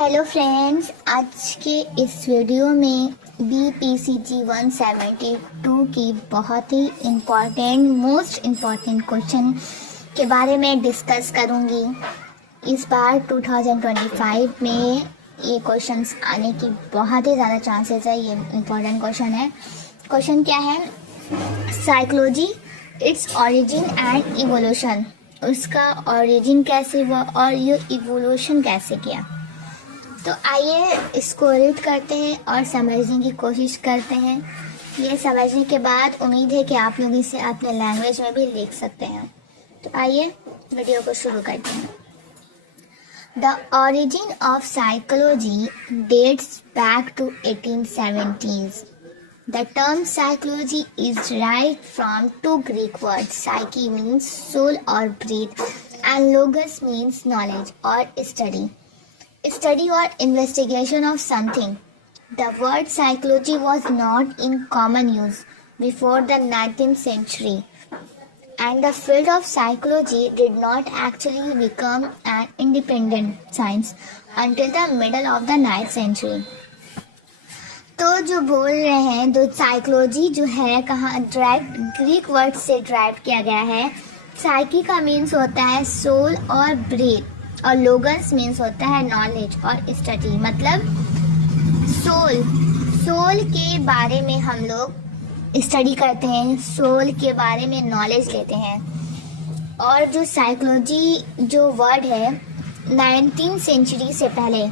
Hello friends, आज के इस वीडियो में BPCG 172 की बहुत ही मोस्ट इम्पॉर्टेंट क्वेश्चन के बारे में डिस्कस करूंगी। इस बार 2025 में ये क्वेश्चंस आने की बहुत ही ज़्यादा चांसेस है। ये इम्पॉर्टेंट क्वेश्चन है। क्वेश्चन क्या है? Psychology, its origin and evolution. उसका ओरिजिन कैसे हुआ और ये इवोल्यूशन कैसे किया। तो आइए इसको रीड करते हैं और समझने की कोशिश करते हैं। ये समझने के बाद उम्मीद है कि आप लोग इसे अपने लैंग्वेज में भी लिख सकते हैं। तो आइए वीडियो को शुरू करते हैं। The origin of psychology dates back to 1870s. The term psychology is derived from two Greek words. Psyche means soul or breath, and logos means knowledge or study or investigation of something. The word psychology was not in common use before the 19th century, and the field of psychology did not actually become an independent science until the middle of the 9th century. तो जो बोल रहे हैं, तो psychology जो है कहाँ drive, Greek word से ड्राइव किया गया है। साइकी का मीन्स होता है सोल और ब्रेथ, और लोगस मीन्स होता है नॉलेज और स्टडी। मतलब सोल के बारे में हम लोग स्टडी करते हैं, सोल के बारे में नॉलेज लेते हैं। और जो साइकोलॉजी जो वर्ड है 19th सेंचुरी से पहले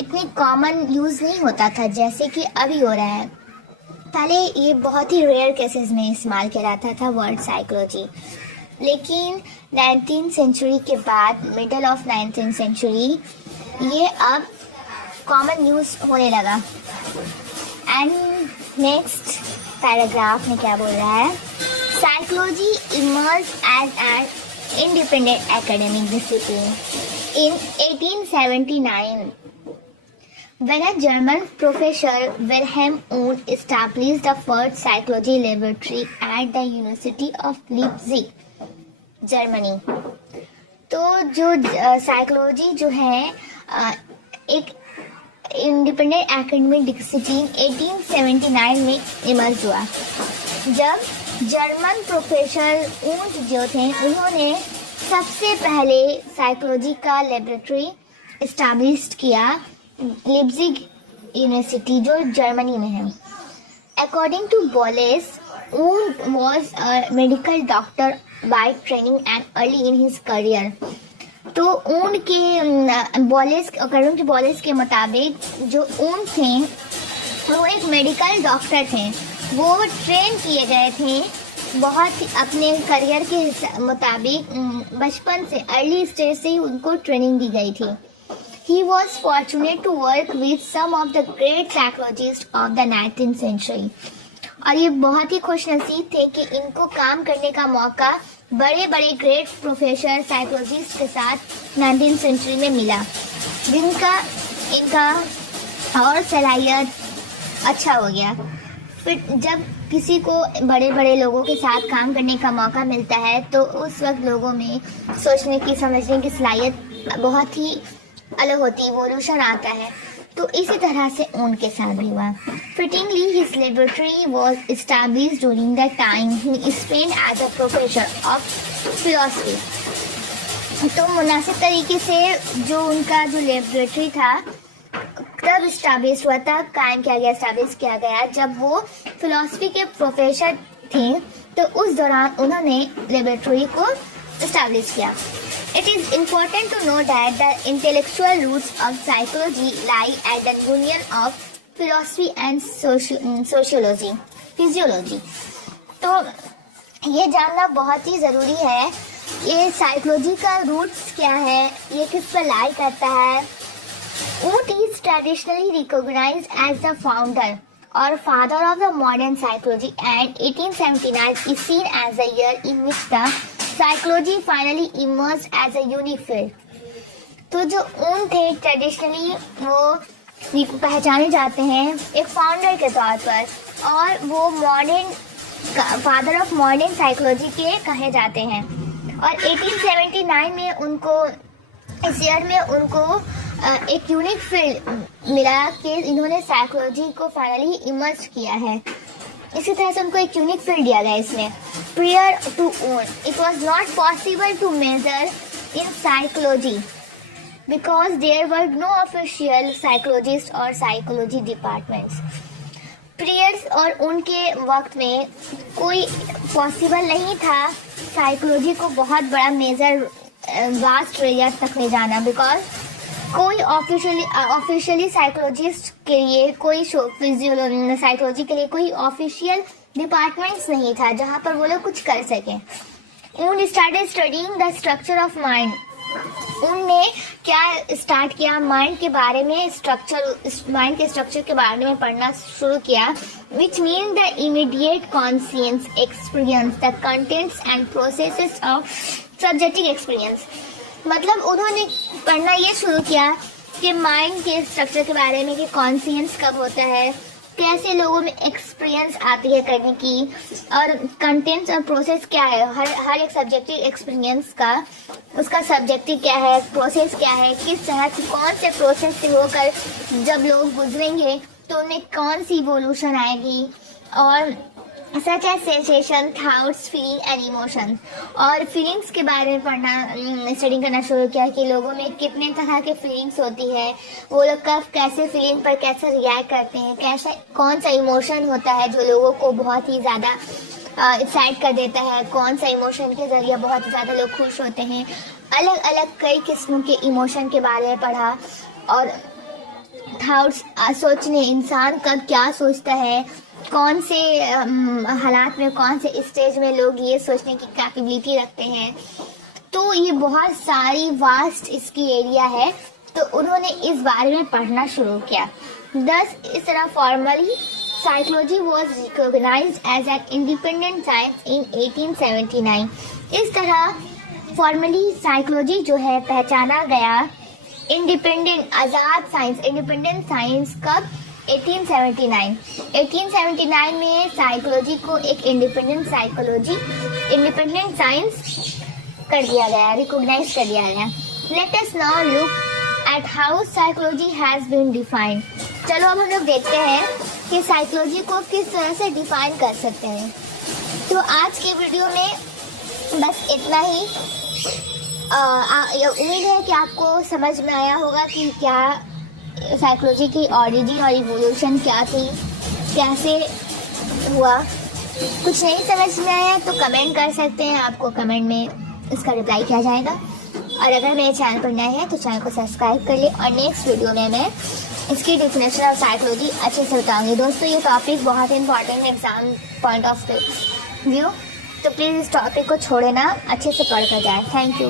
इतनी कॉमन यूज़ नहीं होता था जैसे कि अभी हो रहा है। पहले ये बहुत ही रेयर केसेस में इस्तेमाल किया जाता था वर्ड साइकोलॉजी, लेकिन 19th सेंचुरी के बाद, मिडल ऑफ 19th सेंचुरी, ये अब कॉमन यूज़ होने लगा। एंड नेक्स्ट पैराग्राफ में क्या बोल रहा है? Psychology emerge as an independent academic discipline in 1879 when a German professor Wilhelm Wundt established the first psychology laboratory at the University of Leipzig, Germany. तो जो साइकोलॉजी जो है एक इंडिपेंडेंट एकेडमिक डिसिप्लिन 1879 में इमर्ज हुआ, जब जर्मन प्रोफेसर ऊंट जो थे उन्होंने सबसे पहले साइकोलॉजी का लेबोरेटरी इस्टेब्लिश किया लिप्जिग यूनिवर्सिटी जो जर्मनी में है। According to Boles, Wundt was a medical doctor by training and early in his career. तो ऊन के बोलेस के मुताबिक जो ऊन थे वो एक मेडिकल डॉक्टर थे। वो ट्रेन किए गए थे बहुत अपने करियर के मुताबिक, बचपन से अर्ली स्टेज से ही उनको ट्रेनिंग दी गई थी। He was fortunate to work with some of the great psychologists of the 19th century. और ये बहुत ही खुशनसीब थे कि इनको काम करने का मौका बड़े बड़े ग्रेट प्रोफेसर साइकोलॉजिस्ट के साथ 19th सेंचुरी में मिला, जिनका इनका और सलाहियत अच्छा हो गया। फिर जब किसी को बड़े बड़े लोगों के साथ काम करने का मौका मिलता है तो उस वक्त लोगों में सोचने की, समझने की सलाहियत बहुत ही अलग होती है, इवोल्यूशन आता है। तो इसी तरह से उनके साथ भी हुआ। Fittingly his laboratory was established during the time he spent as a professor of philosophy. तो मुनासिब तरीके से जो उनका जो लेबोरेटरी था तब इस्टेब्लिश हुआ था, कायम किया गया, इस्टेब्लिश किया गया जब वो फिलॉसफी के प्रोफेसर थे। तो उस दौरान उन्होंने लेबोरेटरी को इस्टेब्लिश किया। It is important to know that the intellectual roots of psychology lie at the union of philosophy and sociology, physiology. तो ये जानना बहुत ही ज़रूरी है, ये साइकोलॉजी का रूट्स क्या है, ये किस पर लाई करता है। Wundt is traditionally recognized as the founder or father of the modern psychology, and 1879 is seen as the year in which the psychology finally emerge as a unique field. तो जो ऊन थे ट्रेडिशनली वो पहचाने जाते हैं एक फाउंडर के तौर पर, और वो modern father of modern psychology के कहे जाते हैं। और 1879 में उनको, इस ईयर में उनको एक यूनिक फील्ड मिला कि इन्होंने साइकोलॉजी को फाइनली इमर्ज किया है। इसी तरह से उनको एक यूनिक फील्ड दिया गया इसमें, prayer to own. It was not possible to major in psychology because there were no official psychologist और साइकोलॉजी डिपार्टमेंट्स। प्रेयर्स और उनके वक्त में कोई पॉसिबल नहीं था साइकोलॉजी को बहुत बड़ा मेजर वास्ट एरिया तक ले जाना, बिकॉज कोई ऑफिशियली साइकोलॉजिस्ट के लिए कोई साइकोलॉजी के लिए कोई ऑफिशियल डिपार्टमेंट्स नहीं था जहाँ पर वो लोग कुछ कर सकें। उन्होंने started studying the structure of mind. उनने क्या स्टार्ट किया, माइंड के बारे में, माइंड के स्ट्रक्चर के बारे में पढ़ना शुरू किया, which mean the immediate conscious experience the contents and processes of subjective experience. मतलब उन्होंने पढ़ना ये शुरू किया कि माइंड के स्ट्रक्चर के बारे में, कि कॉन्शियस कब होता है, कैसे लोगों में एक्सपीरियंस आती है करने की, और कंटेंट्स और प्रोसेस क्या है, हर एक सब्जेक्टिव एक्सपीरियंस का उसका सब्जेक्टिव क्या है, प्रोसेस क्या है, किस तरह से कौन से प्रोसेस से होकर जब लोग गुजरेंगे तो उनमें कौन सी इवोल्यूशन आएगी, और such as sensation, thoughts, feeling and emotion. और फीलिंग्स के बारे में पढ़ना स्टडी करना शुरू किया कि लोगों में कितने तरह के फीलिंग्स होती है, वो लोग कब कैसे फीलिंग पर कैसे रिएक्ट करते हैं, कैसे कौन सा इमोशन होता है जो लोगों को बहुत ही ज़्यादा एक्साइट कर देता है, कौन सा इमोशन के ज़रिए बहुत ही ज़्यादा लोग खुश होते हैं। अलग अलग कई किस्म के इमोशन के बारे में पढ़ा, और थॉट्स, सोचने, इंसान कब क्या सोचता है, कौन से हालात में, कौन से स्टेज में लोग ये सोचने की कैपेबिलिटी रखते हैं। तो ये बहुत सारी वास्ट इसकी एरिया है, तो उन्होंने इस बारे में पढ़ना शुरू किया। दस इस तरह formally psychology was recognised as an independent science इन 1879। इस तरह फॉर्मली साइकोलॉजी जो है पहचाना गया इंडिपेंडेंट, आज़ाद साइंस, इंडिपेंडेंट साइंस कब? 1879 में साइकोलॉजी को एक इंडिपेंडेंट साइंस कर दिया गया, रिकॉग्नाइज कर दिया गया। Let us now look at how psychology has been defined. चलो अब हम लोग देखते हैं कि साइकोलॉजी को किस तरह से डिफाइन कर सकते हैं। तो आज के वीडियो में बस इतना ही। उम्मीद है कि आपको समझ में आया होगा कि क्या साइकोलॉजी की ऑरिजिन और इवोल्यूशन क्या थी, कैसे हुआ। कुछ नहीं समझ में आया तो कमेंट कर सकते हैं, आपको कमेंट में इसका रिप्लाई किया जाएगा। और अगर मेरे चैनल पर नए हैं तो चैनल को सब्सक्राइब कर ले, और नेक्स्ट वीडियो में मैं इसकी डिफिनेशन ऑफ साइकोलॉजी अच्छे से बताऊंगी। दोस्तों ये टॉपिक बहुत इंपॉर्टेंट है एग्जाम पॉइंट ऑफ व्यू, तो प्लीज़ इस टॉपिक को छोड़े ना, अच्छे से पढ़ कर जाए। Thank you.